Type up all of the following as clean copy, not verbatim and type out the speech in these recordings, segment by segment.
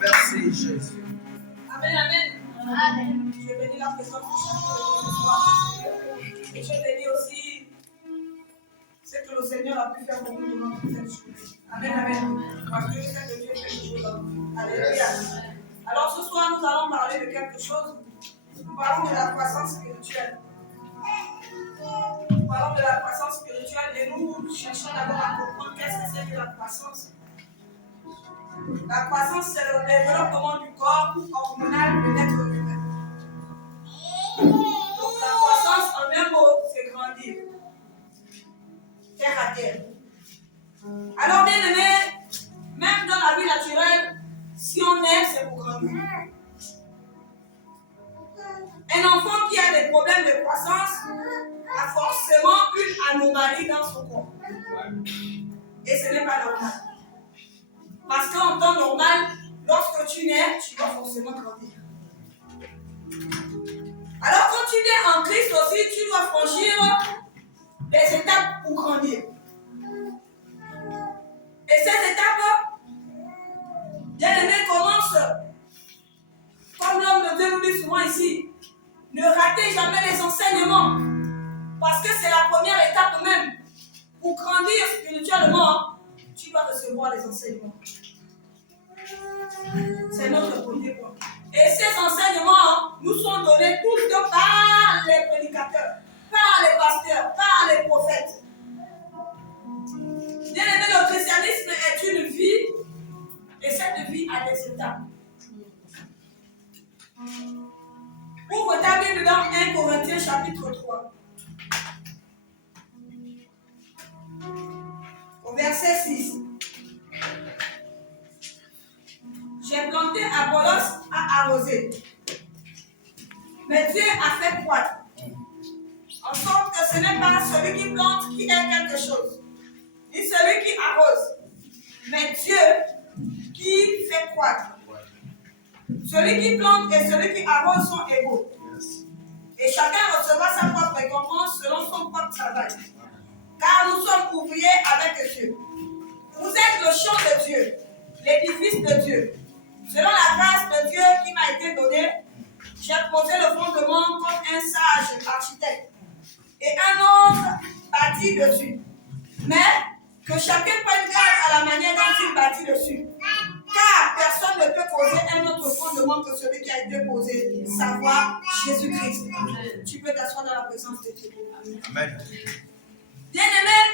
Merci Jésus. Amen, amen. Amen. Je bénis la présence du Seigneur ce soir. Et je bénis aussi ce que le Seigneur a pu faire pour nous durant toute cette journée. Amen, amen. Parce que je sais que Dieu fait quelque chose. Alléluia. Alors ce soir, nous allons parler de quelque chose. Nous parlons de la croissance spirituelle. Nous parlons de la croissance spirituelle et nous cherchons d'abord à comprendre qu'est-ce que c'est que la croissance. La croissance, c'est le développement du corps hormonal de l'être humain. Donc la croissance, en un mot, c'est grandir. Terre à terre. Alors, bien aimé, même dans la vie naturelle, si on est, c'est pour grandir. Un enfant qui a des problèmes de croissance a forcément une anomalie dans son corps. Et ce n'est pas normal. Parce qu'en temps normal, lorsque tu nais, tu vas forcément grandir. Alors quand tu nais en Christ aussi, tu dois franchir des étapes pour grandir. Et ces étapes, bien aimé, commencent, comme l'homme de Dieu nous dit souvent ici, ne ratez jamais les enseignements. Parce que c'est la première étape même. Pour grandir spirituellement, tu dois recevoir les enseignements. C'est notre premier point. Et ces enseignements nous sont donnés tout le temps par les prédicateurs, par les pasteurs, par les prophètes. Bien aimé, le christianisme est une vie, et cette vie a des étapes. Ouvre ta Bible dans 1 Corinthiens chapitre 3. Au verset 6. J'ai planté, Apollos a arrosé. Mais Dieu a fait croître. En sorte que ce n'est pas celui qui plante qui est quelque chose, ni celui qui arrose, mais Dieu qui fait croître. Celui qui plante et celui qui arrose sont égaux. Et chacun recevra sa propre récompense selon son propre travail. Car nous sommes ouvriers avec Dieu. Vous êtes le champ de Dieu, l'édifice de Dieu. Selon la grâce de Dieu qui m'a été donnée, j'ai posé le fondement comme un sage architecte. Et un autre bâtit dessus. Mais que chacun prenne garde à la manière dont il bâtit dessus. Car personne ne peut poser un autre fondement que celui qui a été posé, savoir Jésus-Christ. Tu peux t'asseoir dans la présence de Dieu. Amen. Bien-aimés,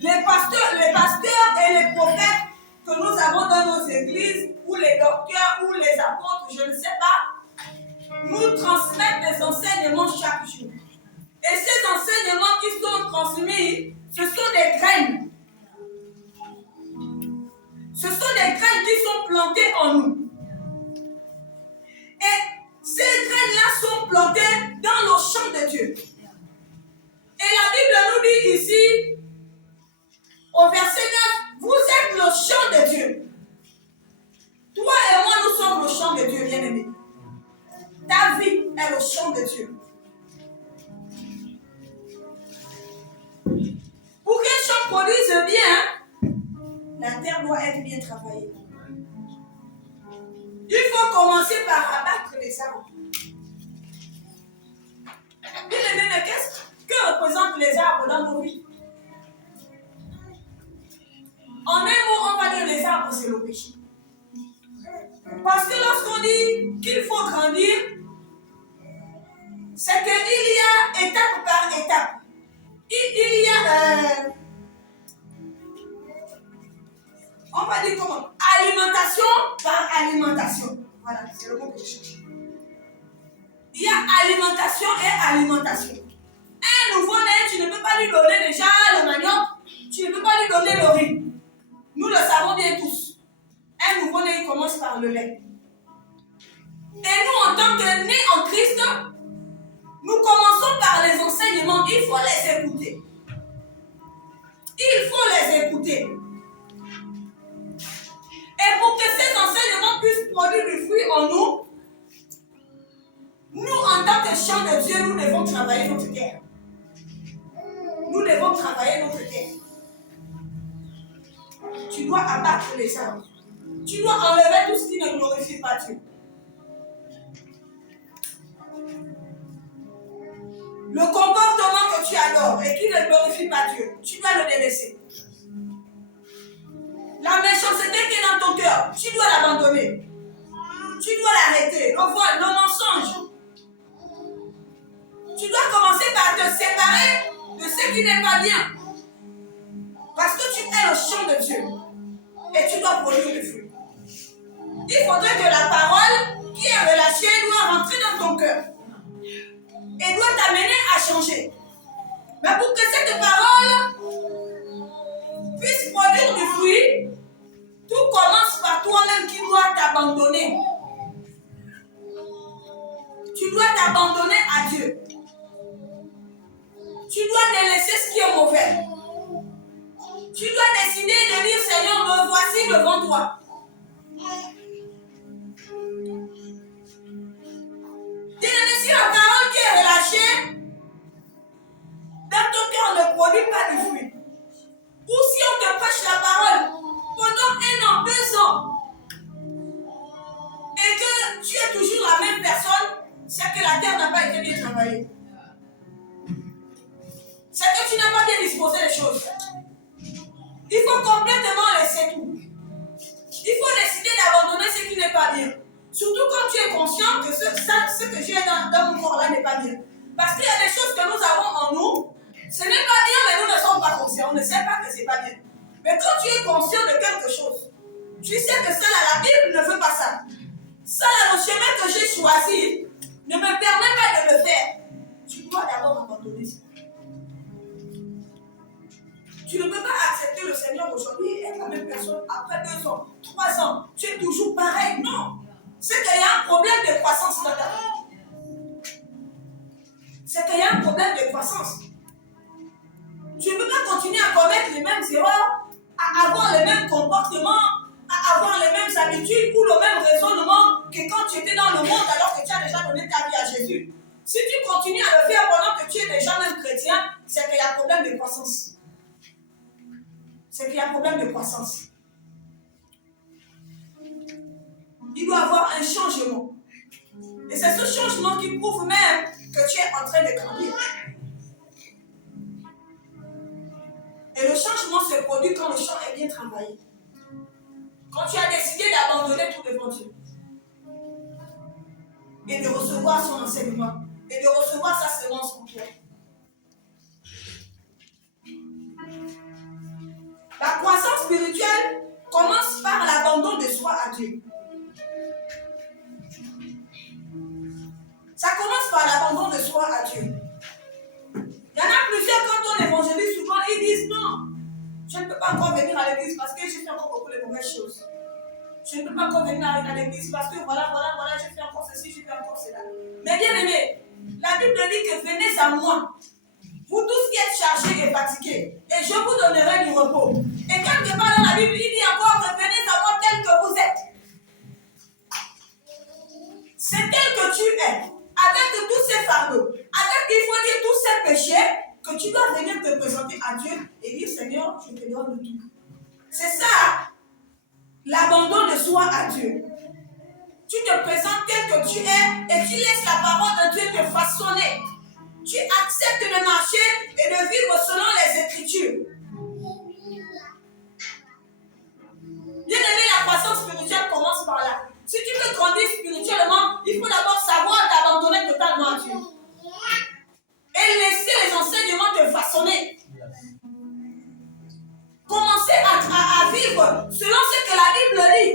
les pasteurs et les prophètes que nous avons dans nos églises, ou les docteurs, ou les apôtres, je ne sais pas, nous transmettent des enseignements chaque jour. Et ces enseignements qui sont transmis, ce sont des graines. Ce sont des graines qui sont plantées en nous. Et ces graines-là sont plantées dans le champ de Dieu. Et la Bible nous dit ici, au verset 9, vous êtes le champ de Dieu. Toi et moi, nous sommes le champ de Dieu, bien-aimé. Ta vie est le champ de Dieu. Pour qu'un champ produise bien, la terre doit être bien travaillée. Il faut commencer par abattre les arbres. Bien-aimé, mais qu'est-ce que représentent les arbres dans nos vies? En un mot, on va dire les arbres, c'est le péché. Parce que lorsqu'on dit qu'il faut grandir, c'est qu'il y a étape par étape. Il y a, on va dire comment? Alimentation par alimentation. Voilà, c'est le mot que je cherche. Il y a alimentation et alimentation. Un nouveau-né, tu ne peux pas lui donner déjà le manioc, tu ne peux pas lui donner le riz. Nous le savons bien tous. Un nouveau-né, il commence par le lait. Et nous, en tant que nés en Christ, nous commençons par les enseignements. Il faut les écouter. Il faut les écouter. Et pour que ces enseignements puissent produire du fruit en nous, nous, en tant que champ de Dieu, nous devons travailler notre terre. devons travailler notre terre. Tu dois abattre les arbres. Tu dois enlever tout ce qui ne glorifie pas Dieu. Le comportement que tu adores et qui ne glorifie pas Dieu, tu dois le délaisser. La méchanceté qui est dans ton cœur, tu dois l'abandonner. Tu dois l'arrêter. Le voile, le mensonge. Tu dois commencer par te séparer de ce qui n'est pas bien. Parce que tu es le champ de Dieu. Et tu dois produire des fruits. Il faudrait que la parole qui est relâchée doit rentrer dans ton cœur. Et doit t'amener à changer. Mais pour que cette parole puisse produire du fruit, tout commence par toi-même qui dois t'abandonner. Tu dois t'abandonner à Dieu. Tu dois délaisser ce qui est mauvais. Tu dois décider de dire, Seigneur, me voici devant toi. Si la parole qui est relâchée dans ton cœur ne produit pas de fruits, ou si on te prêche la parole pendant 1 an, 2 ans, et que tu es toujours la même personne, c'est que la terre n'a pas été bien travaillée. C'est que tu n'as pas bien disposé les choses. Il faut complètement laisser tout. Il faut décider d'abandonner ce qui n'est pas bien. Surtout quand tu es conscient que ce que j'ai dans mon corps là n'est pas bien. Parce qu'il y a des choses que nous avons en nous, ce n'est pas bien, mais nous ne sommes pas conscients. On ne sait pas que ce n'est pas bien. Mais quand tu es conscient de quelque chose, tu sais que ça là, la Bible ne veut pas ça. Ça là, le chemin que j'ai choisi ne me permet pas de le faire. Tu dois d'abord abandonner ça. Tu ne peux pas accepter le Seigneur aujourd'hui et être la même personne après 2 ans, 3 ans. Tu es toujours pareil. Non. C'est qu'il y a un problème de croissance dans ta vie. C'est qu'il y a un problème de croissance. Tu ne peux pas continuer à commettre les mêmes erreurs, à avoir les mêmes comportements, à avoir les mêmes habitudes ou le même raisonnement que quand tu étais dans le monde alors que tu as déjà donné ta vie à Jésus. Si tu continues à le faire pendant que tu es déjà même chrétien, c'est qu'il y a un problème de croissance. C'est qu'il y a un problème de croissance. Il doit y avoir un changement. Et c'est ce changement qui prouve même que tu es en train de grandir. Et le changement se produit quand le champ est bien travaillé. Quand tu as décidé d'abandonner tout devant Dieu. Et de recevoir son enseignement. Et de recevoir sa semence en toi. La croissance spirituelle commence par l'abandon de soi à Dieu. Ça commence par l'abandon de soi à Dieu. Il y en a plusieurs, quand on évangélise souvent, ils disent non, je ne peux pas encore venir à l'église parce que j'ai fait encore beaucoup de mauvaises choses. Je ne peux pas encore venir à l'église parce que voilà, j'ai fait encore ceci, j'ai fait encore cela. Mais bien aimé, la Bible dit que venez à moi, vous tous qui êtes chargés et fatigués, et je vous donnerai du repos. Et quelque part dans la Bible, il dit encore que venez à moi tel que vous êtes. C'est tel que tu es, avec tous ces fardeaux, avec, il faut dire, tous ces péchés, que tu dois venir te présenter à Dieu et dire, Seigneur, je te donne tout. C'est ça, l'abandon de soi à Dieu. Tu te présentes tel que tu es et tu laisses la parole de Dieu te façonner. Tu acceptes de marcher et de vivre selon les Écritures. Bien aimé, la croissance spirituelle commence par là. Si tu veux grandir spirituellement, il faut d'abord savoir t'abandonner totalement à Dieu. Et laisser les enseignements te façonner. Commencer à vivre selon ce que la Bible dit.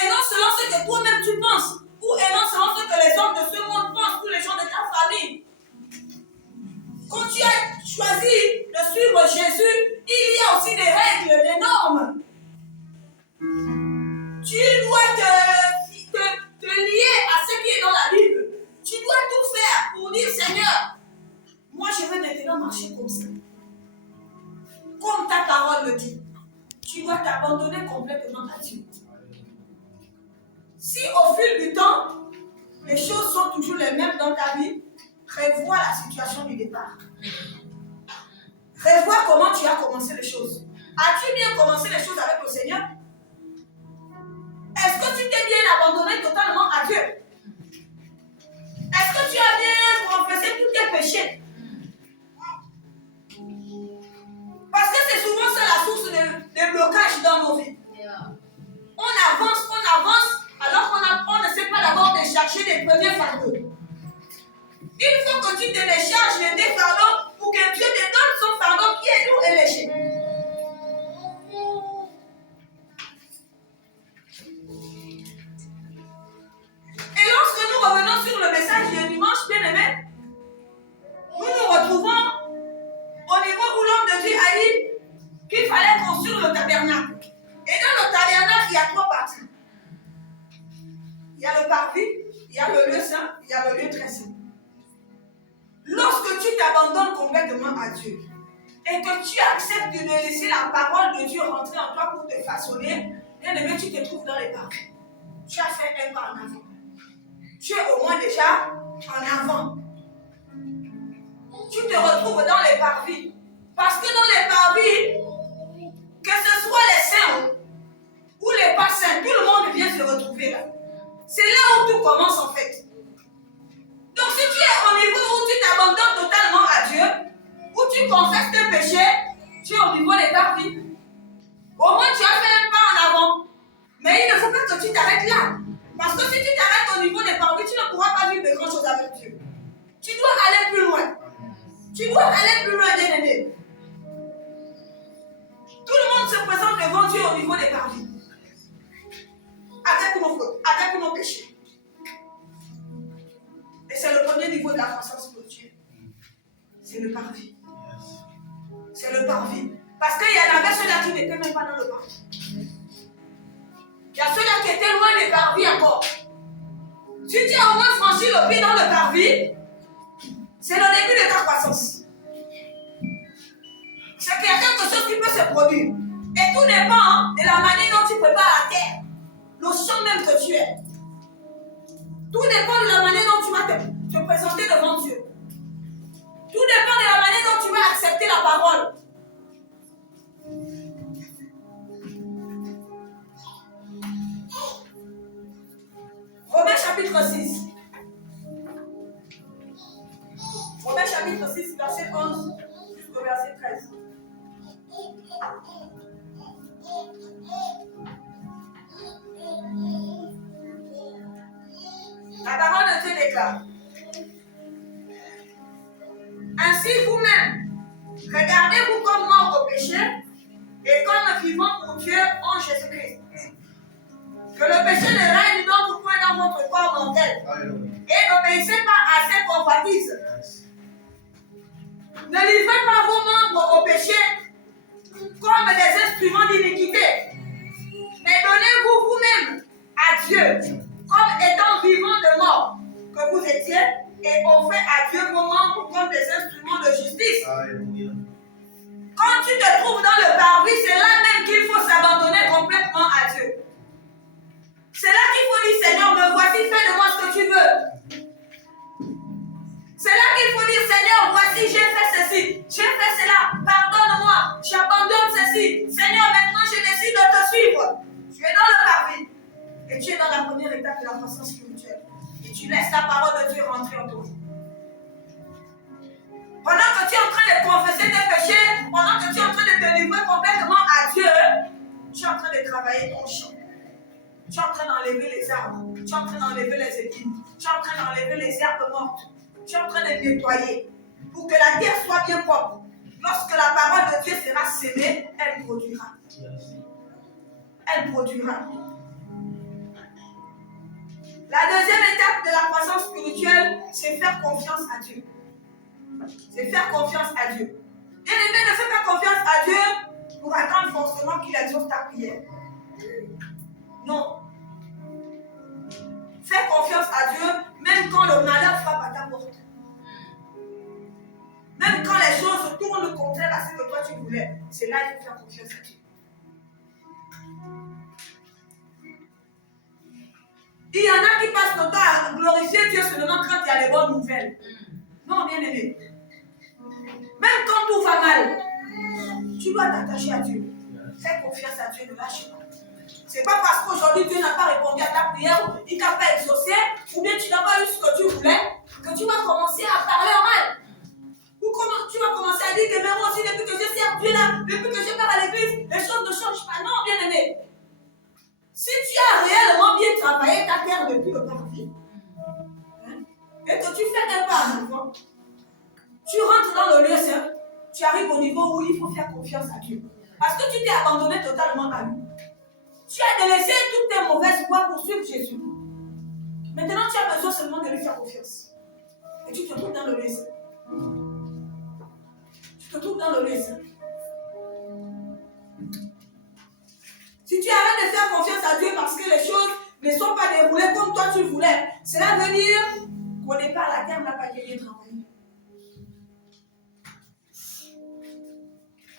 Et non selon ce que toi-même tu penses. Ou et non selon ce que les hommes de ce monde pensent, ou les gens de ta famille. Quand tu as choisi de suivre Jésus, il y a aussi des règles, des normes. Tu dois te lier à ce qui est dans la Bible. Tu dois tout faire pour dire, Seigneur, moi je veux maintenant marcher comme ça. Comme ta parole le dit. Tu dois t'abandonner complètement à Dieu. Si au fil du temps, les choses sont toujours les mêmes dans ta vie, prévois la situation du départ. Revois comment tu as commencé les choses. As-tu bien commencé les choses avec le Seigneur? Est-ce que tu t'es bien abandonné totalement à Dieu? Est-ce que tu as bien confessé tous tes péchés? Parce que c'est souvent ça la source de blocage dans nos vies. On avance, alors qu'on ne sait pas d'abord décharger les premiers fardeaux. Il faut que tu te décharges de tes fardeaux pour que Dieu te donne son fardeau qui est lourd et léger. Et lorsque nous revenons sur le message du dimanche, bien aimé, nous nous retrouvons au niveau où l'homme de Dieu a dit qu'il fallait construire le tabernacle. Et dans le tabernacle, il y a trois parties. Il y a le parvis, il y a le lieu saint, il y a le lieu très saint. Lorsque tu t'abandonnes complètement à Dieu et que tu acceptes de laisser la parole de Dieu rentrer en toi pour te façonner, bien aimé, tu te trouves dans les parvis. Tu as fait un pas en avant. Tu es au moins déjà en avant. Tu te retrouves dans les parvis. Parce que dans les parvis, que ce soit les saints ou les pas saints, tout le monde vient se retrouver là. C'est là où tout commence en fait. Donc si tu es au niveau où tu t'abandonnes totalement à Dieu, où tu confesses tes péchés, tu es au niveau des parvis. Au moins tu as fait un pas en avant. Mais il ne faut pas que tu t'arrêtes là. Parce que si tu t'arrêtes au niveau des parvis, tu ne pourras pas vivre de grand chose avec Dieu. Tu dois aller plus loin. Tu dois aller plus loin, bien-aimé. Tout le monde se présente devant Dieu au niveau des parvis. Avec nos fautes, avec nos péchés. Et c'est le premier niveau de la croissance spirituelle. C'est le parvis. C'est le parvis. Parce qu'il y en avait ceux-là qui n'étaient même pas dans le parvis. Il y a ceux-là qui étaient loin des parvis encore. Si tu as au moins franchi le pied dans le parvis, c'est le début de ta croissance. C'est qu'il y a quelque chose qui peut se produire. Et tout dépend de la manière dont tu prépares la terre. Le champ même que tu es. Tout dépend de la manière dont tu vas te présenter devant Dieu. Tout dépend de la manière dont tu vas accepter la parole. Romains chapitre 6. Romains chapitre 6, verset 11 jusqu'au verset 13. La parole de Dieu déclare. Ainsi vous-même, regardez-vous comme morts au péché et comme vivants pour Dieu en Jésus-Christ. Que le péché ne règne donc point dans votre corps mortel. Et n'obéissez pas à ses convoitises. Ne livrez pas vos membres au péché comme des instruments d'iniquité. Mais donnez-vous vous-même à Dieu comme étant vivants de mort que vous étiez et offrez à Dieu vos membres comme des instruments de justice. Alléluia. Quand tu te trouves dans le parvis, c'est là même qu'il faut s'abandonner complètement à Dieu. C'est là qu'il faut dire, Seigneur, me voici, fais de moi ce que tu veux. C'est là qu'il faut dire, Seigneur, voici, j'ai fait ceci, j'ai fait cela, pardonne-moi, j'abandonne ceci. Seigneur, maintenant je décide de te suivre. Tu es dans le parvis et tu es dans la première étape de la croissance spirituelle. Et tu laisses la parole de Dieu rentrer en toi. Pendant que tu es en train de confesser tes péchés, pendant que tu es en train de te livrer complètement à Dieu, tu es en train de travailler ton champ. Tu es en train d'enlever les arbres, tu es en train d'enlever les épines, tu es en train d'enlever les herbes mortes, tu es en train de nettoyer pour que la terre soit bien propre. Lorsque la parole de Dieu sera sémée, elle produira. Elle produira. La deuxième étape de la croissance spirituelle, c'est faire confiance à Dieu. C'est faire confiance à Dieu. Bien-aimé, ne fais pas confiance à Dieu pour attendre forcément qu'il exauce ta prière. Non. Fais confiance à Dieu même quand le malheur frappe à ta porte. Même quand les choses tournent contraire à ce que toi tu voulais. C'est là qu'il faut faire confiance à Dieu. Il y en a qui passent le temps à glorifier Dieu seulement quand il y a les bonnes nouvelles. Non, bien aimé. Même quand tout va mal, Tu dois t'attacher à Dieu. Fais confiance à Dieu, ne lâche pas. Ce n'est pas parce qu'aujourd'hui Dieu n'a pas répondu à ta prière, il t'a pas exaucé, ou bien tu n'as pas eu ce que tu voulais, que tu vas commencer à parler en mal. Ou comment tu vas commencer à dire que même moi aussi, depuis que je sers Dieu là, depuis que je pars à l'église, les choses ne changent pas. Non, bien aimé. Si tu as réellement bien travaillé ta terre depuis le paradis, et que tu fais un pas en avant, tu rentres dans le lieu saint, tu arrives au niveau où il faut faire confiance à Dieu. Parce que tu t'es abandonné totalement à lui. Tu as délaissé toutes tes mauvaises voies pour suivre Jésus. Maintenant, tu as besoin seulement de lui faire confiance. Et tu te trouves dans le lieu saint. Tu te trouves dans le lieu saint. Si tu arrêtes de faire confiance à Dieu parce que les choses ne sont pas déroulées comme toi tu voulais, cela veut dire qu'au départ, la terre n'a pas été bien travaillée.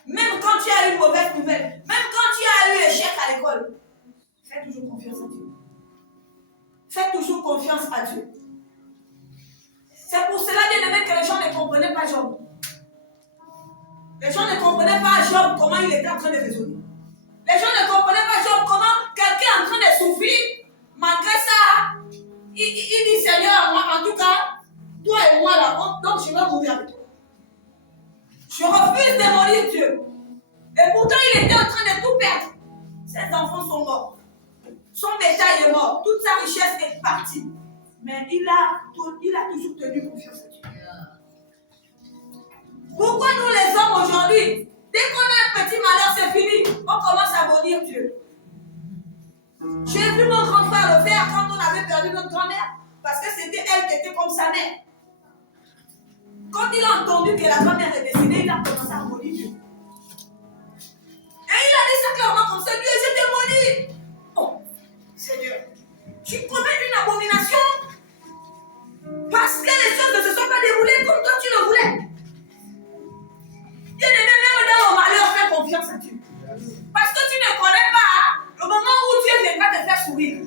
Même quand tu as eu une mauvaise nouvelle, même quand tu as eu échec à l'école, fais toujours confiance à Dieu. Fais toujours confiance à Dieu. C'est pour cela, bien aimé, que les gens ne comprenaient pas Job. Les gens ne comprenaient pas Job, comment il était en train de raisonner. Les gens ne comprenaient pas Job, comment quelqu'un est en train de souffrir. Malgré ça, il dit Seigneur, moi, en tout cas, toi et moi là, donc je vais mourir avec toi. Je refuse de mourir Dieu. Et pourtant, il était en train de tout perdre. Ses enfants sont morts. Son bétail est mort. Toute sa richesse est partie. Mais il a toujours tenu confiance à Dieu. Pourquoi nous les hommes aujourd'hui, dès qu'on a un petit malheur, c'est fini, on commence à maudire Dieu. J'ai vu mon grand frère le faire quand on avait perdu notre grand-mère. Parce que c'était elle qui était comme sa mère. Quand il a entendu que la grand-mère est décédée, il a commencé à maudire Dieu. Et il a dit ça clairement comme ça, Dieu, je t'ai maudit. Oh, Seigneur, tu commets une abomination parce que les choses ne se sont pas déroulées comme toi tu le voulais. Bien aimé, même dans le malheur, fais confiance à Dieu. Parce que tu ne connais pas le moment où Dieu viendra te faire sourire.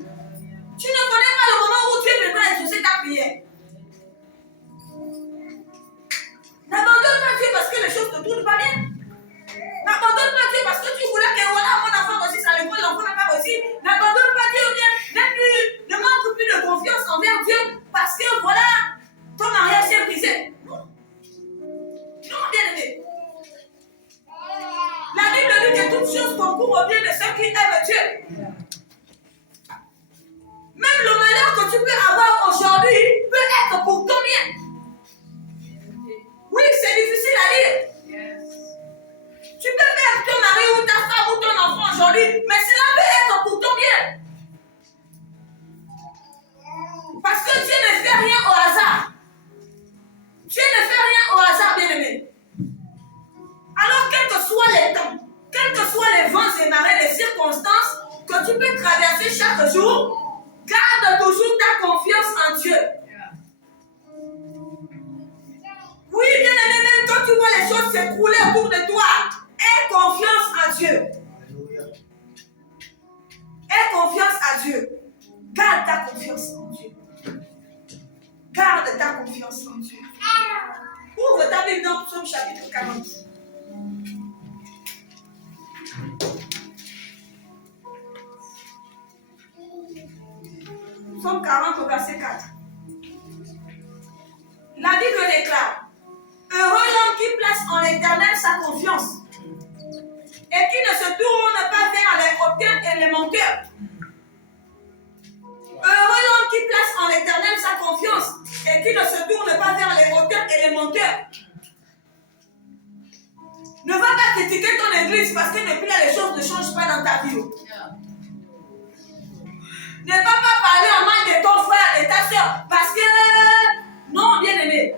Tu ne connais pas le moment où Dieu viendra exaucer ta prière. N'abandonne pas Dieu parce que les choses ne tournent pas bien. N'abandonne pas Dieu parce que tu voulais que voilà, mon enfant réussisse à l'école, l'enfant n'a pas réussi. N'abandonne pas Dieu, ne manque plus de confiance envers Dieu parce que voilà, ton mariage est brisé. Non. Non, bien aimé. La Bible dit que toutes choses concourent au bien de ceux qui aiment Dieu. Même le malheur que tu peux avoir aujourd'hui peut être pour ton bien. Oui, c'est difficile à dire. Tu peux perdre ton mari ou ta femme ou ton enfant aujourd'hui, mais cela peut être pour ton bien. Parce que Dieu ne fait rien au hasard. Dieu ne fait rien au hasard, bien aimé. Alors, quels que soient les temps, quels que soient les vents et marées, les circonstances que tu peux traverser chaque jour, garde toujours ta confiance en Dieu. Oui, bien aimé, même quand tu vois les choses s'écrouler autour de toi, aie confiance en Dieu. Aie confiance à Dieu. Garde ta confiance en Dieu. Garde ta confiance en Dieu. Ouvre ta Bible dans Psaume chapitre 40. Psaume 40 au verset 4. La Bible déclare: heureux l'homme qui place en l'Éternel sa confiance et qui ne se tourne pas vers aucun élémentaire. Heureux l'homme qui place en l'Éternel sa confiance et qui ne se tourne pas vers aucun élémentaire. Ne va pas critiquer ton église parce que depuis là les choses ne changent pas dans ta vie. Ne va pas parler en mal de ton frère et ta soeur parce que non, bien aimé.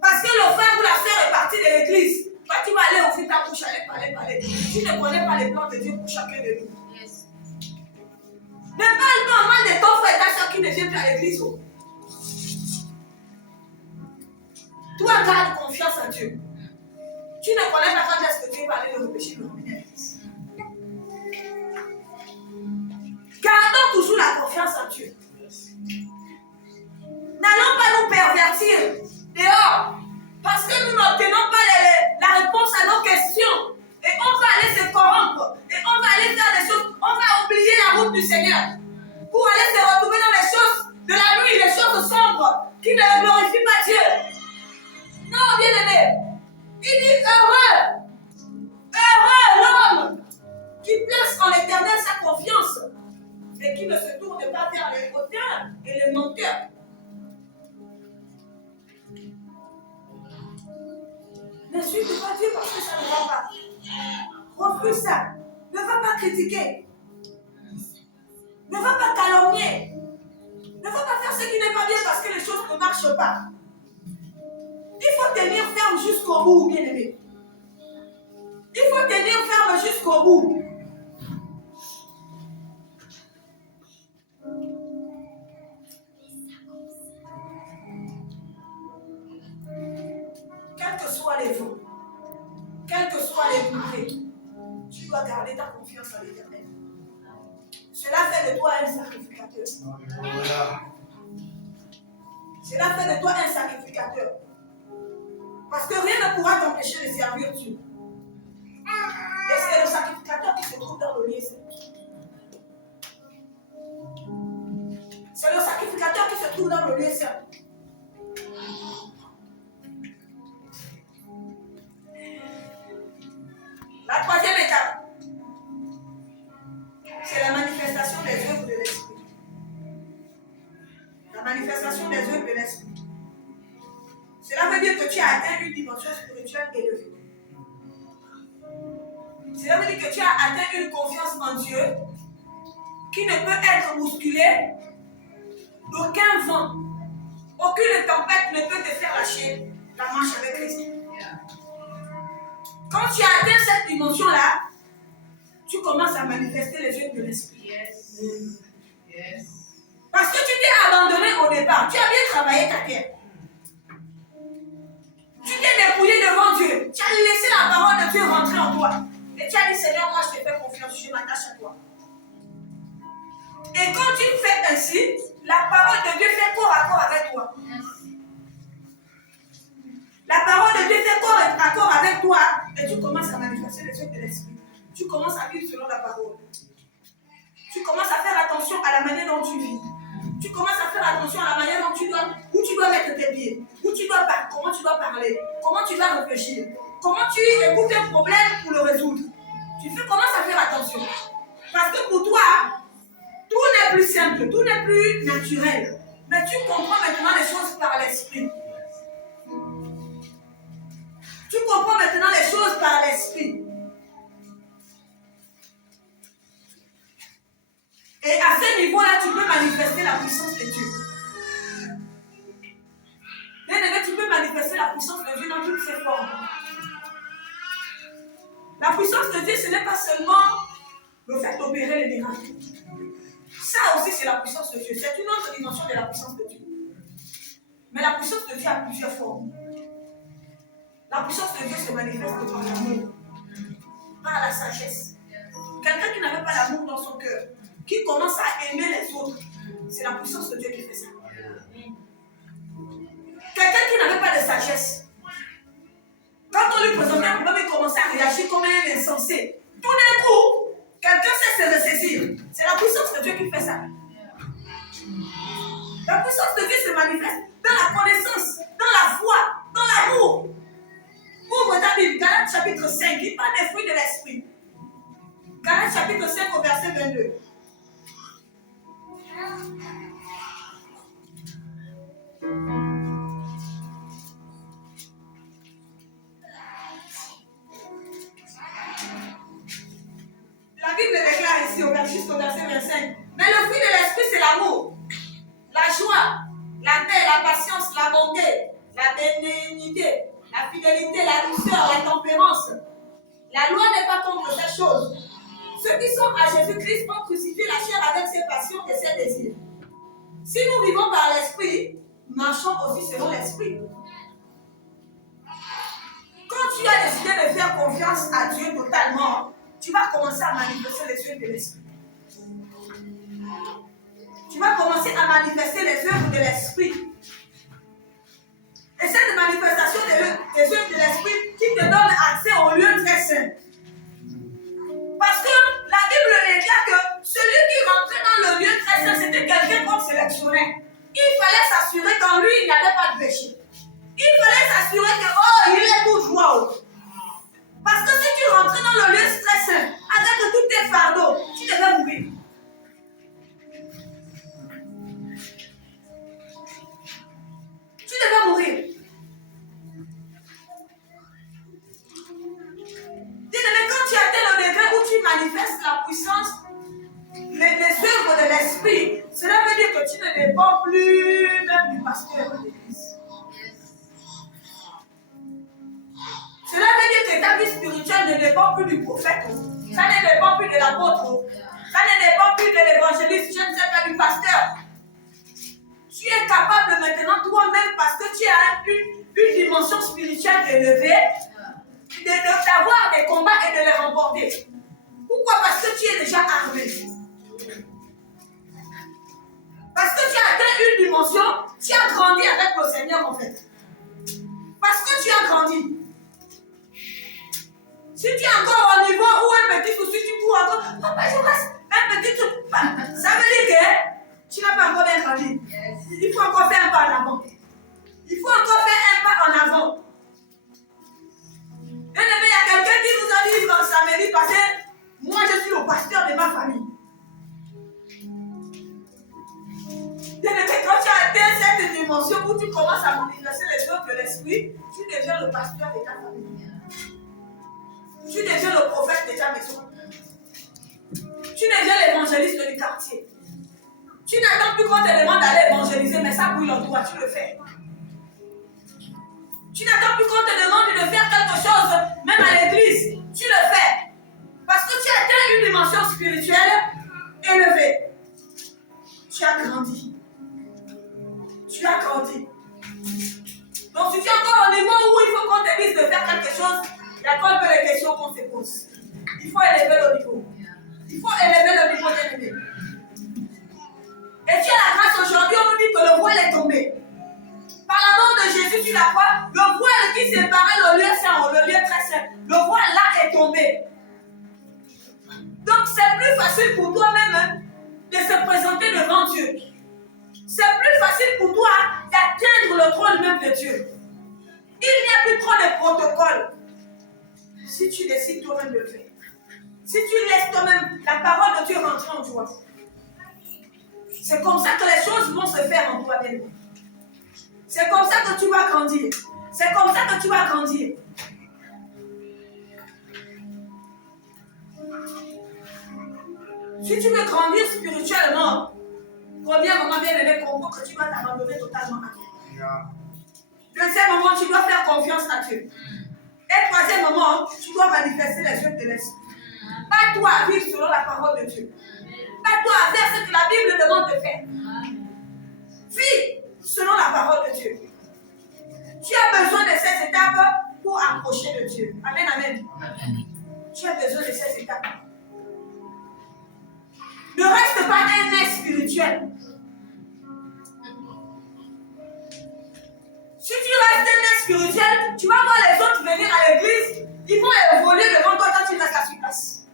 Parce que le frère ou la soeur est parti de l'église. Toi, tu vas aller ouvrir ta bouche, aller parler. Tu ne connais pas les plans de Dieu pour chacun de nous. Yes. Ne parle pas mal de ton frère et ta soeur qui ne vient plus à l'église. Toi, garde confiance en Dieu. Tu ne connais pas quand est-ce que Dieu va aller le repêcher de revenir à l'église. Gardons toujours la confiance en Dieu. N'allons pas nous pervertir dehors parce que nous n'obtenons pas la réponse la route du Seigneur, pour aller se retrouver dans les choses de la nuit, les choses sombres, qui ne glorifient pas Dieu. Non, bien-aimé. Il dit heureux l'homme qui place en l'Éternel sa confiance et qui ne se tourne pas vers les hauteurs et les menteurs. N'insulte pas Dieu parce que ça ne va pas. Refuse ça. Ne va pas critiquer. Ne va pas calomnier. Ne va pas faire ce qui n'est pas bien parce que les choses ne marchent pas. Il faut tenir ferme jusqu'au bout, bien-aimé. Il faut tenir ferme jusqu'au bout. Quels que soient les vents, quels que soient les bouffées, tu dois garder ta confiance en l'Éternel. Cela fait de toi un sacrificateur. Cela fait de toi un sacrificateur. Parce que rien ne pourra t'empêcher de servir Dieu. Et c'est le sacrificateur qui se trouve dans le lieu saint. C'est le sacrificateur qui se trouve dans le lieu saint. La troisième étape, c'est la manifestation des œuvres de l'Esprit. La manifestation des œuvres de l'Esprit. Cela veut dire que tu as atteint une dimension spirituelle élevée. Cela veut dire que tu as atteint une confiance en Dieu qui ne peut être bousculée d'aucun vent. Aucune tempête ne peut te faire lâcher la marche avec Christ. Quand tu as atteint cette dimension-là, tu commences à manifester les œuvres de l'Esprit. Yes. Parce que tu t'es abandonné au départ. Tu as bien travaillé ta terre. Tu t'es dépouillé devant Dieu. Tu as laissé la parole de Dieu rentrer en toi. Et tu as dit, Seigneur, moi je te fais confiance, je m'attache à toi. Et quand tu fais ainsi, la parole de Dieu fait corps à corps avec toi. La parole de Dieu fait corps à corps avec toi et tu commences à manifester les œuvres de l'Esprit. Tu commences à vivre selon la parole. Tu commences à faire attention à la manière dont tu vis. Tu commences à faire attention à la manière dont où tu dois mettre tes pieds, comment tu dois parler, comment tu dois réfléchir, comment tu écoutes un problème pour le résoudre. Tu commences à faire attention. Parce que pour toi, tout n'est plus simple, tout n'est plus naturel. Mais tu comprends maintenant les choses par l'Esprit. Tu comprends maintenant les choses par l'Esprit. Et à ce niveau-là, tu peux manifester la puissance de Dieu. Bien-aimé, tu peux manifester la puissance de Dieu dans toutes ses formes. La puissance de Dieu, ce n'est pas seulement le fait d'opérer les miracles. Ça aussi, c'est la puissance de Dieu. C'est une autre dimension de la puissance de Dieu. Mais la puissance de Dieu a plusieurs formes. La puissance de Dieu se manifeste par l'amour, par la sagesse. Quelqu'un qui n'avait pas l'amour dans son cœur, qui commence à aimer les autres, c'est la puissance de Dieu qui fait ça. Quelqu'un qui n'avait pas de sagesse, quand on lui présentait un problème, il commençait à réagir comme un insensé. Tout d'un coup, quelqu'un sait se ressaisir. C'est la puissance de Dieu qui fait ça. La puissance de Dieu se manifeste dans la connaissance, dans la foi, dans l'amour. Ouvre ta Bible, Galates chapitre 5, il parle des fruits de l'esprit. Galates chapitre 5 au verset 22. La Bible déclare ici jusqu'au verset 25. Mais le fruit de l'esprit, c'est l'amour, la joie, la paix, la patience, la bonté, la bénignité, la fidélité, la douceur, la tempérance. La loi n'est pas contre ces choses. Ceux qui sont à Jésus-Christ ont crucifié la chair avec ses passions et ses désirs. Si nous vivons par l'esprit, marchons aussi selon l'esprit. Quand tu as décidé de faire confiance à Dieu totalement, tu vas commencer à manifester les œuvres de l'esprit. Tu vas commencer à manifester les œuvres de l'esprit. Et cette manifestation des œuvres de l'esprit qui te donne accès au lieu très saint. Parce que la Bible déclare que celui qui n'avait pas de péché. Il fallait s'assurer que, oh, il est tout joie. Oh. Parce que si tu rentrais dans le lieu stressant, avec tous tes fardeaux, tu devais mourir. Tu devais mourir. Bien-aimé, quand tu atteins le degré où tu manifestes la puissance, les œuvres de l'esprit, cela veut dire que tu ne dépends plus même du pasteur de l'église. Cela veut dire que ta vie spirituelle ne dépend plus du prophète. Ça ne dépend plus de l'apôtre. Ça ne dépend plus de l'évangéliste, je ne sais pas, du pasteur. Tu es capable maintenant toi-même, parce que tu as une dimension spirituelle élevée, d'avoir des combats et de les remporter. Pourquoi? Parce que tu es déjà armé. Parce que tu as atteint une dimension, tu as grandi avec le Seigneur en fait. Parce que tu as grandi. Si tu es encore au niveau où un petit souci, tu cours encore, papa, je reste un petit souci. Ça veut dire que tu n'as pas encore bien grandi. Il faut encore faire un pas en avant. Il faut encore faire un pas en avant. Bien-aimé, il y a quelqu'un qui nous a dit dans samedi passé, moi je suis le pasteur de ma famille. Bien-aimé, quand tu as atteint cette dimension où tu commences à manifester les œuvres de l'esprit, tu deviens le pasteur de ta famille. Tu deviens le prophète de ta maison. Tu deviens l'évangéliste du quartier. Tu n'attends plus qu'on te demande d'aller évangéliser, mais ça brûle en toi, tu le fais. Tu n'attends plus qu'on te demande de faire quelque chose, même à l'église, tu le fais. Parce que tu as atteint une dimension spirituelle élevée. Tu as grandi. Tu as grandi. Donc si tu es encore au niveau où il faut qu'on te dise de faire quelque chose, il y a encore un peu les questions qu'on se pose. Il faut élever le niveau. Il faut élever le niveau des bébés. Et tu as la grâce aujourd'hui, on nous dit que le voile est tombé. Par la mort de Jésus sur la croix, le voile qui séparait le lieu saint, le lieu très saint, le voile là est tombé. Donc c'est plus facile pour toi-même hein, de se présenter devant Dieu. C'est plus facile pour toi d'atteindre le trône même de Dieu. Il n'y a plus trop de protocoles. Si tu décides toi-même de le faire. Si tu laisses toi-même la parole de Dieu rentrer en toi. C'est comme ça que les choses vont se faire en toi-même. C'est comme ça que tu vas grandir. C'est comme ça que tu vas grandir. Si tu veux grandir spirituellement, premier moment bien aimé, comprends que tu vas t'abandonner totalement à Dieu. Deuxième moment, tu dois faire confiance à Dieu. Et troisième moment, tu dois manifester les œuvres de l'esprit. Pas toi à vivre selon la parole de Dieu. Pas toi à faire ce que la Bible demande de faire. Vis selon la parole de Dieu. Tu as besoin de ces étapes pour approcher de Dieu. Amen, amen. Tu as besoin de ces étapes. Ne reste pas un être spirituel. Si tu restes un être spirituel, tu vas voir les autres venir à l'église, ils vont évoluer devant toi quand tu restes à sur place.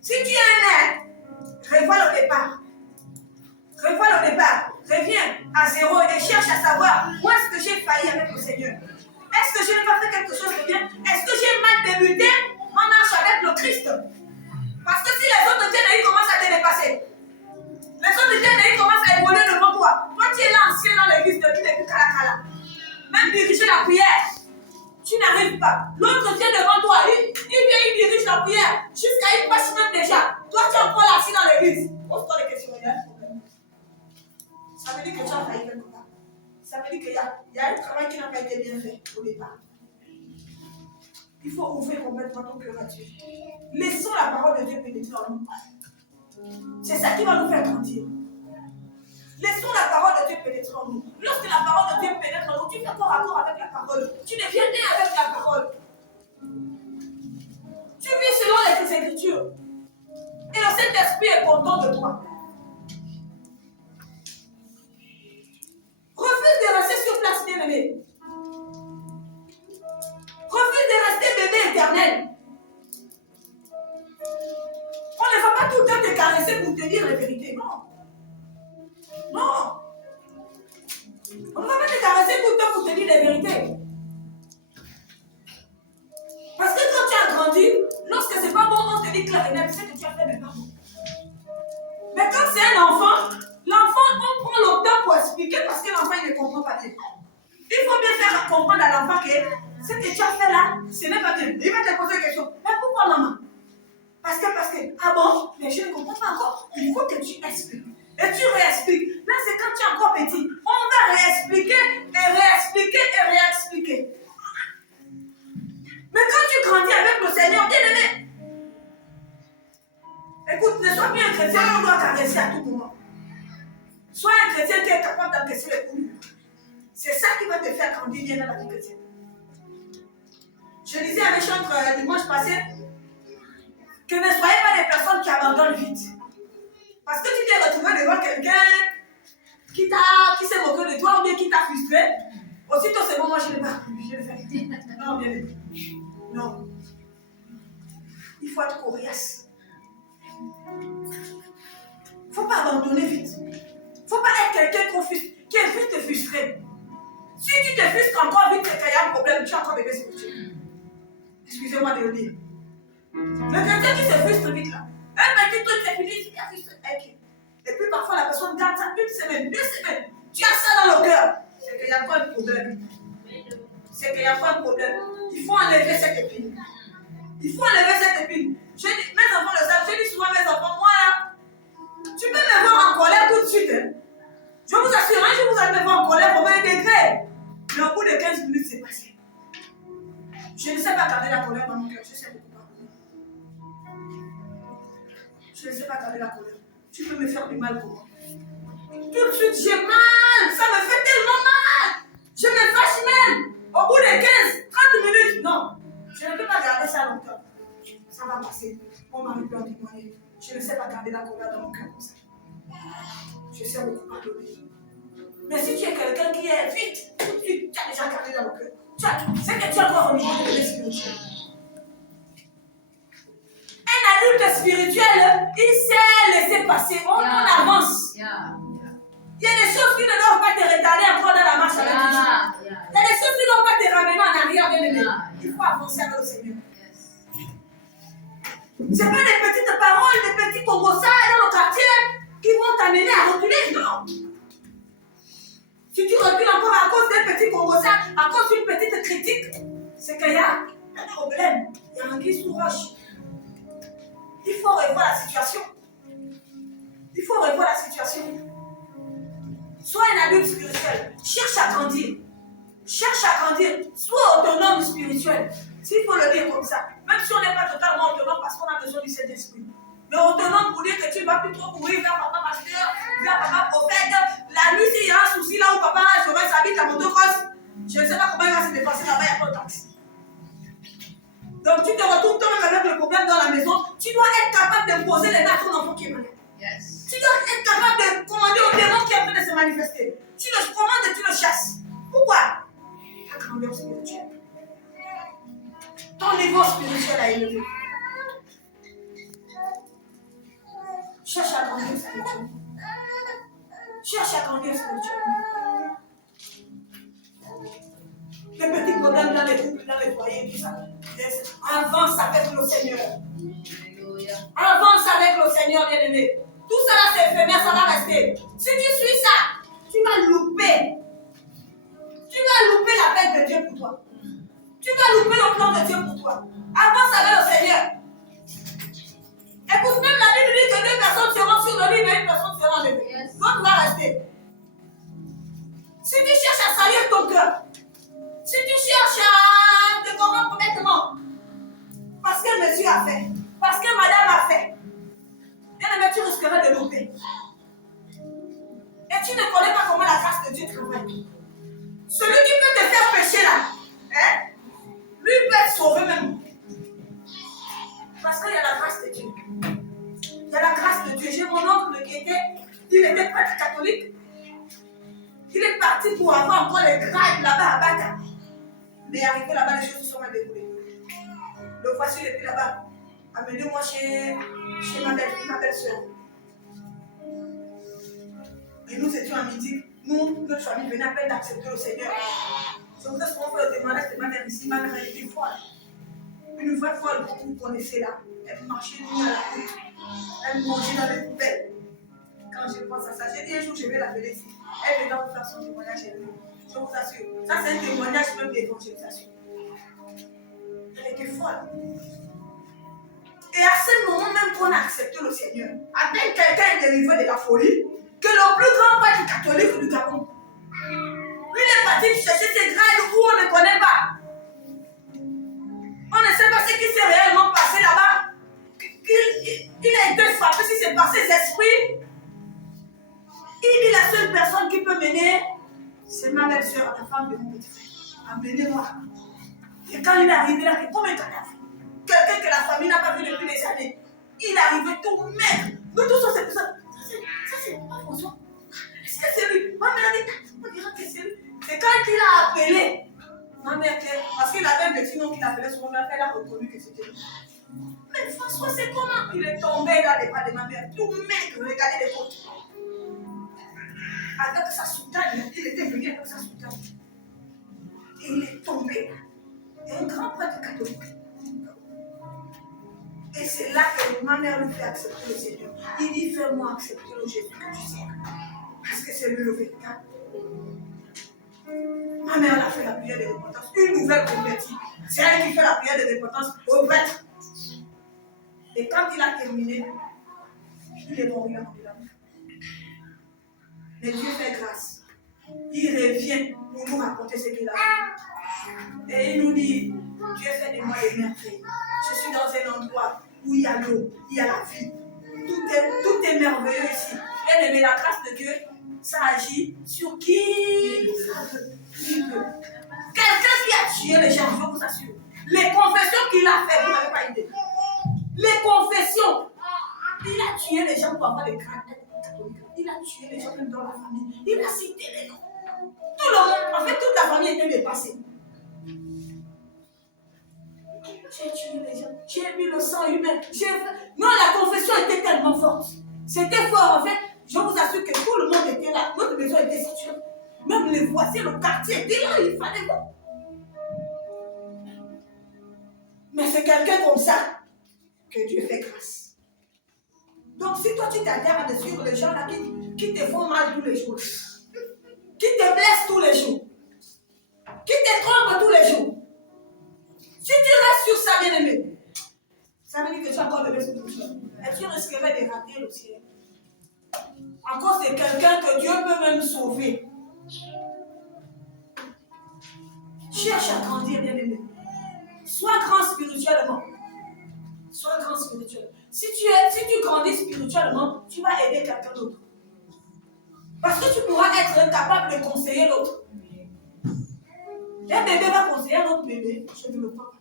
Si tu es un être, revois le départ. Revois le départ. Reviens à zéro et cherche à savoir où est-ce que j'ai failli avec le Seigneur. Est-ce que je n'ai pas fait quelque chose de bien? Est-ce que j'ai mal débuté en marche avec le Christ? Parce que si les autres viennent et ils commencent à te dépasser, les autres viennent et ils commencent à évoluer devant toi, toi tu es là ancien dans l'église depuis Kalakala. Même diriger la prière, tu n'arrives pas. L'autre vient devant toi, il vient, il dirige la prière jusqu'à une passe même déjà. Toi tu es encore là assis dans l'église. Pose-toi les questions, il y a un problème. Ça veut dire que tu as failli quelque part. Ça veut dire qu'il y a un travail qui n'a pas été bien fait au départ. Il faut ouvrir complètement ton cœur à Dieu. Laissons la parole de Dieu pénétrer en nous. C'est ça qui va nous faire grandir. Laissons la parole de Dieu pénétrer en nous. Lorsque la parole de Dieu pénètre en nous, tu fais corps à corps avec la parole. Tu deviens né avec la parole. Tu vis selon les Écritures. Et le Saint-Esprit est content de toi. Refuse de rester sur place, bien-aimé. Refuse de rester bébé éternel. On ne va pas tout le temps te caresser pour te dire la vérité. Non. Non. comprend pas bien. Il faut bien faire comprendre à l'enfant que ce que tu as fait là, ce n'est pas bien. Il va te poser une question. Mais pourquoi maman? Parce que, ah bon, mais je ne comprends pas encore. Il faut que tu expliques. Et tu réexpliques. Là, c'est quand tu es encore petit. On va réexpliquer et réexpliquer et réexpliquer. Mais quand tu grandis avec le Seigneur, bien aimé, écoute, ne sois plus un chrétien, on doit caresser à tout moment. Sois un chrétien qui est capable d'encaisser les coups. C'est ça qui va te faire grandir bien dans la vie chrétienne. Je disais à mes chantres dimanche passé que ne soyez pas des personnes qui abandonnent vite. Parce que tu t'es retrouvé devant quelqu'un qui s'est moqué de toi ou bien qui t'a frustré. Aussitôt c'est bon, moi je ne l'ai pas cru, je l'ai fait. Non, bien aimé. Non. Il faut être coriace. Il ne faut pas abandonner vite. Il ne faut pas être quelqu'un qui est vite frustré. Si tu te frustres encore vite et qu'il y a un problème, tu as encore bébé spirituel. Excusez-moi de le dire. Le chrétien qui se frustre vite là, un petit truc c'est fini, il a frustré. Et puis parfois la personne garde ça une semaine, 2 semaines. Tu as ça dans le cœur. C'est qu'il y a pas un problème. C'est qu'il y a pas un problème. Il faut enlever cette épine. Il faut enlever cette épine. Je dis, mes enfants le savent, je dis souvent à mes enfants, moi là, tu peux me voir en colère tout de suite. Hein. Je vous assure, un jour vous allez me voir en colère pour 20 degrés. Mais au bout de 15 minutes, c'est passé. Je ne sais pas garder la colère dans mon cœur. Je sais beaucoup pardonner. Je ne sais pas garder la colère. Tu peux me faire du mal pour moi. Tout de suite, j'ai mal. Ça me fait tellement mal. Je me fâche même. Au bout de 15, 30 minutes, non. Je ne peux pas garder ça longtemps. Ça va passer. Mon mari peut en témoigner. Je ne sais pas garder la colère dans mon cœur comme ça. Je sais beaucoup pardonner. Mais si tu es quelqu'un qui est vite, tout de suite, tu as déjà gardé dans le cœur. C'est que tu as encore au niveau de spirituel. Un adulte spirituel, il sait laisser passer. On avance. Il y a des choses qui ne doivent pas te retarder encore dans la marche avec Dieu. Il y a des choses qui ne doivent pas te ramener en arrière, bien aimé. Il faut avancer avec le Seigneur. Ce n'est pas des petites paroles, des petits congossas dans le quartier qui vont t'amener à reculer, non. Si tu recules encore à cause d'un petit congossas, à cause d'une petite critique, c'est qu'il y a un problème. Il y a un guise sous roche. Il faut revoir la situation. Il faut revoir la situation. Sois un adulte spirituel. Cherche à grandir. Cherche à grandir. Sois autonome spirituel. S'il faut le dire comme ça. Même si on n'est pas totalement autonome parce qu'on a besoin du Saint-Esprit. Mais autonome pour dire que tu ne vas plus trop courir vers papa pasteur, vers papa prophète. La nuit, s'il y a un souci là où papa Joël s'habite à motocross, je ne sais pas comment il va se déplacer là-bas, il n'y a pas de taxi. Donc tu te retrouves toi-même avec le problème dans la maison. Tu dois être capable de poser les mains à ton enfant qui est malade. Yes. Tu dois être capable de commander au démon qui est en train de se manifester. Tu le commandes et tu le chasses. Pourquoi? Ta grandeur spirituelle. Ton niveau spirituel a élevé. Cherche à grandir spirituellement. Cherche à grandir spirituellement. Les petits problèmes dans les couples, dans les foyers, tout ça. Avance avec le Seigneur. Avance avec le Seigneur, bien-aimé. Tout cela c'est éphémère, ça va rester. Si tu suis ça, tu vas louper. Tu vas louper l'appel de Dieu pour toi. Tu vas louper le plan de Dieu pour toi. Avance avec le Seigneur. Écoute, même la Bible dit que 2 personnes seront sur le lit, mais 1 personne sera enlevée. L'autre va rester. Si tu cherches à salir ton cœur, si tu cherches à te corrompre complètement, parce que monsieur a fait, parce que madame a fait, bien aimé, tu risqueras de louper. Et tu ne connais pas comment la grâce de Dieu travaille. Celui qui peut te faire pécher là, hein, lui peut être sauvé même. Parce qu'il y a la grâce de Dieu. Il y a la grâce de Dieu. J'ai mon oncle qui était prêtre catholique. Il est parti pour avoir encore les grades là-bas à Bata. Mais arrivé là-bas, les choses se sont mal déroulées. Le voici depuis là-bas. Amenez-moi chez ma belle-soeur. Et nous étions à midi. Nous, notre famille venait à peine d'accepter le Seigneur. Je voudrais souvent faire le témoignage de ma mère ici. Ma mère était folle. Une vraie folle que vous connaissez là. Elle marchait nuit à la route. Elle mangeait dans les poubelles. Quand je pense à ça, j'ai dit un jour je vais l'appeler ici. Elle va vous faire son témoignage. Je vous assure. Ça, c'est un témoignage même d'évangélisation. Elle était folle. Et à ce moment même qu'on a accepté le Seigneur, à peine quelqu'un est dérivé de la folie, que le plus grand prêtre catholique du Gabon, lui, il est parti chercher ses grades où on ne connaît pas. On ne sait pas ce qui s'est réellement passé là-bas. Il a été frappé si c'est par ses esprits. Il dit la seule personne qui peut mener, c'est ma belle-sœur, la femme de mon petit frère. Amenez-moi. Et quand il est arrivé là, il combien de cadavres? Quelqu'un que la famille n'a pas vu depuis des années. Il est arrivé tout maigre. Nous tous, c'est ça. Ça, c'est pas François. Est-ce que c'est lui? Ma mère dit, on dirait que c'est lui. C'est quand il a appelé. Ma mère, parce qu'il avait un petit nom qu'il appelait son mère, elle a reconnu que c'était lui. Mais François, c'est comment? Il est tombé dans les bras de ma mère, tout maigre, regardez les côtes. Avec sa soutane, il était venu avec sa soutane. Et il est tombé. Et un grand prêtre catholique. Et c'est là que ma mère lui fait accepter le Seigneur. Il dit, fais-moi accepter le Jésus que tu sais. Parce que c'est lui le véritable. Ma mère a fait la prière de repentance. Une nouvelle convertie. C'est elle qui fait la prière de repentance au prêtre. Et quand il a terminé, il est mort, il a mort. Mais Dieu fait grâce. Il revient pour nous raconter ce qu'il a fait. Et il nous dit, Dieu fait de moi des merveilles. Je suis dans un endroit où il y a l'eau, il y a la vie. Tout est merveilleux ici. Bien aimé, la grâce de Dieu, ça agit sur qui ça veut. Quelqu'un qui a tué les gens, je vous assure. Les confessions qu'il a faites, vous n'avez pas idée. Les confessions. Il a tué les gens pour avoir des grades. Il a tué les gens même dans la famille. Il a cité les noms. Tout le monde, en fait, toute la famille était dépassée. J'ai tué les gens. J'ai mis le sang humain. Non, la confession était tellement forte. C'était fort, en fait. Je vous assure que tout le monde était là. Notre maison était située. Même les voisins, le quartier était là. Il fallait voir. Mais c'est quelqu'un comme ça que Dieu fait grâce. Donc, si toi tu t'attardes à suivre les gens là qui te font mal tous les jours, qui te blessent tous les jours, qui te trompent tous les jours, si tu restes sur ça, bien aimé, ça veut dire que tu as encore le bébé spirituel. Et tu risquerais de rater le ciel. À cause de quelqu'un que Dieu peut même sauver. Cherche à grandir, bien aimé. Sois grand spirituellement. Sois grand spirituellement. Si tu grandis spirituellement, tu vas aider quelqu'un d'autre. Parce que tu pourras être capable de conseiller l'autre. Un bébé va conseiller un autre bébé, je ne le crois pas.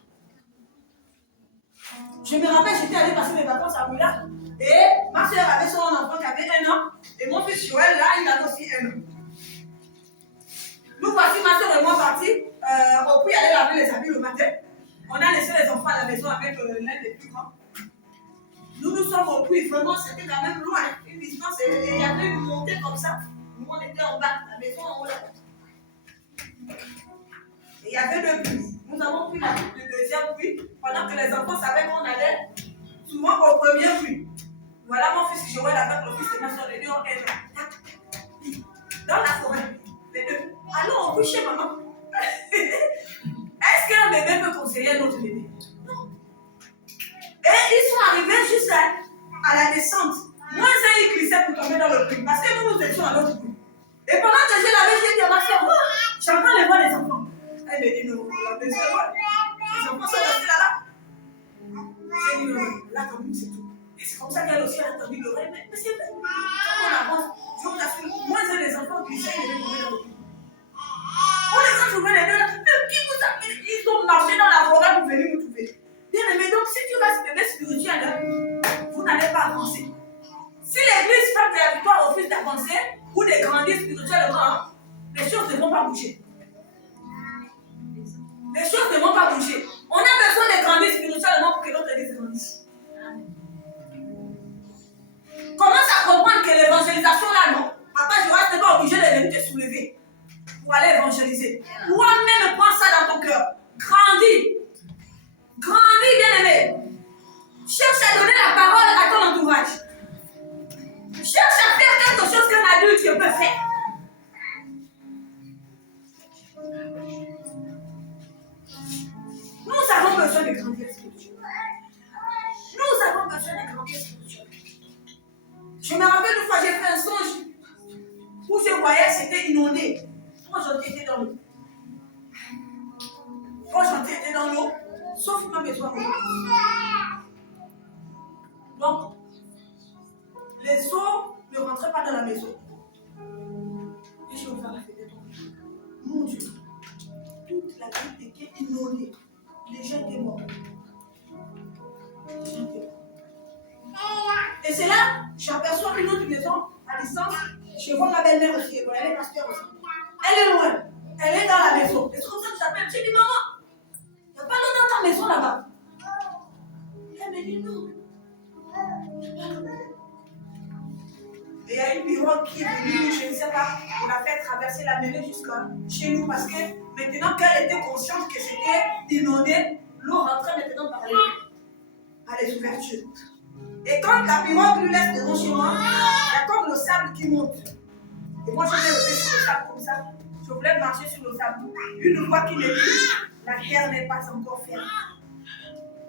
Je me rappelle, j'étais allée passer mes vacances à Moula et ma soeur avait son enfant qui avait 1 an et mon fils Joël, là, il avait aussi 1 an. Nous voici, ma soeur et moi partis, on pouvait aller laver les habits le matin. On a laissé les enfants à la maison avec l'un des plus grands. Nous sommes au puits, vraiment, c'était quand même loin. Une distance, et il y avait une montée comme ça. Nous, on était en bas, la maison en haut là. Et il y avait 2 puits. Nous avons pris le deuxième puits, pendant que les enfants savaient qu'on allait souvent au premier puits. Voilà mon fils Joël avec le fils de ma soeur, les deux en aide. Dans la forêt, les deux. Allons au puits chez maman. Est-ce qu'un bébé peut conseiller un autre bébé? Non. Et ils sont arrivés juste à la descente. Moi, ils glissaient pour tomber dans le puits. Parce que nous étions à l'autre puits. Et pendant que je l'avais, j'ai dit à ma soeur, j'entends les voix des enfants. Elle me dit non, les enfants sont restés là-bas. J'ai dit non, là comme c'est tout. Et c'est comme ça qu'elle aussi a entendu le rêve. Mais c'est vrai. Quand on avance, je vous assure, moi j'ai les enfants qui essayent de les tomber dans le puits. On les a trouvés les deux là. Mais qui vous a fait? Ils ont marché dans la forêt pour venir nous trouver. Bien aimé, donc si tu restes bébé spirituel, vous n'allez pas avancer. Si l'église fait de la victoire au fils d'avancer ou de grandir spirituellement, les choses ne vont pas bouger. Les choses ne vont pas bouger. On a besoin de grandir spirituellement pour que notre église grandisse. Commence à comprendre que l'évangélisation là, non. Après, je reste pas obligé de venir te soulever pour aller évangéliser. Toi-même, prends ça dans ton cœur. Grandis. Grandis, bien-aimé. Cherche à donner la parole à ton entourage. Cherche à faire quelque chose qu'un adulte peut faire. besoin de grandir spirituellement. Nous avons besoin de grandir spirituellement. Je me rappelle une fois, j'ai fait un songe où je voyais que c'était inondé. Quand j'étais était dans l'eau. Quand j'étais était dans l'eau, sauf ma maison. Donc, les eaux ne rentraient pas dans la maison. Et j'ai ouvert la fenêtre. Mon Dieu, toute la ville était inondée. Les gens étaient morts. Et c'est là, j'aperçois une autre maison à distance. Je vois ma belle-mère aussi, elle est pasteur aussi. Elle est loin, elle est dans la maison. Et c'est comme ça que j'appelle. J'ai dit, maman, il n'y a pas d'eau dans ta maison là-bas. Elle me dit, non. Il n'y a pas d'eau. Et il y a une pirogue qui est venue, je ne sais pas, on a fait traverser la mêlée jusqu'à chez nous parce que maintenant qu'elle était consciente que c'était inondé, l'eau rentrait maintenant par les ouvertures. Et quand la pirogue lui laisse devant chez moi, il y a comme le sable qui monte. Et moi, je vais lever sur le sable comme ça. Je voulais marcher sur le sable. Une fois qu'il me dit, la terre n'est pas encore ferme.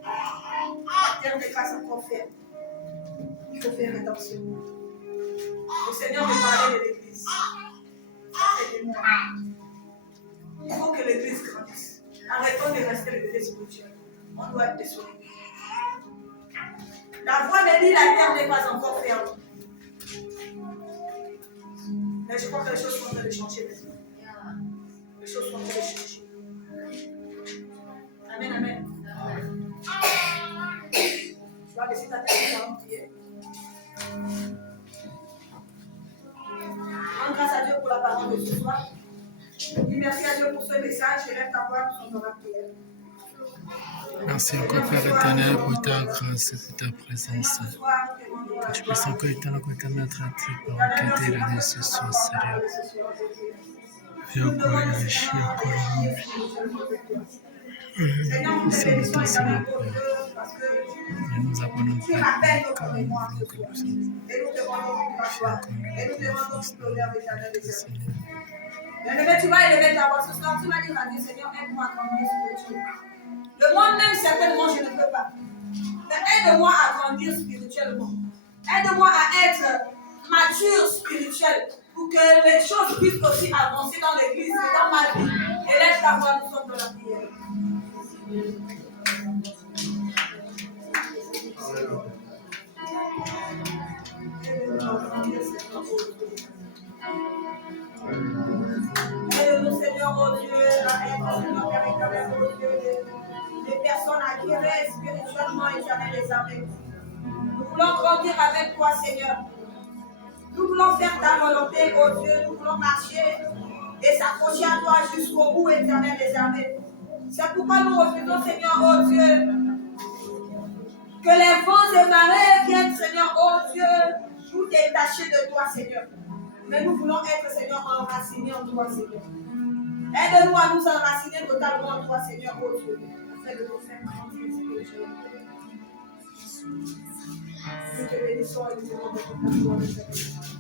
La terre n'est pas encore ferme. Il faut faire attention. Le Seigneur me parlait de l'église. Aidez-moi. Il faut que l'église grandisse. Arrêtons de rester le bébé spirituel. On doit être désolé. La voix me dit la terre n'est pas encore ferme. Mais je crois que les choses sont en train de changer maintenant. Les choses sont en train de changer. Amen, amen. Tu vas laisser ta tête en prière. Rends grâce à Dieu pour la parole de ce soir. Dis merci à Dieu pour ce message. Je lève ta voix pour la prière. Merci encore, Père éternel, pour ta grâce et pour ta présence. Que tu puisses encore éternel, mettre à tes paroles, que tu aies ce soir, Seigneur. Fais encore enrichir, encore nous sommes de ton Seigneur, Père. Et nous abonnons, Père, car nous voulons que nous sommes. Fais encore la force de notre Seigneur. Mais tu vas élever ta voix ce soir, tu vas dire à Dieu, Seigneur, aide-moi à grandir spirituellement. Le moi-même, certainement, je ne peux pas. Mais aide-moi à grandir spirituellement. Aide-moi à être mature spirituel pour que les choses puissent aussi avancer dans l'église et dans ma vie. Élève ta voix, nous sommes dans la prière. Aide-nous, Seigneur, oh Dieu, à être, Seigneur, véritable, oh Dieu, des personnes acquérées spirituellement, éternel des armées. Nous voulons grandir avec toi, Seigneur. Nous voulons faire ta volonté, oh Dieu. Nous voulons marcher et s'approcher à toi jusqu'au bout, éternel des armées. C'est pourquoi nous refusons, Seigneur, oh Dieu, que les vents et marées viennent, Seigneur, oh Dieu, nous détacher de toi, Seigneur. Mais nous voulons être, Seigneur, enracinés en toi, Seigneur. Aide-nous à nous enraciner totalement en toi, Seigneur, oh Dieu, afin de nous faire grandir spirituellement. Nous te bénissons et nous te demandons de ta gloire.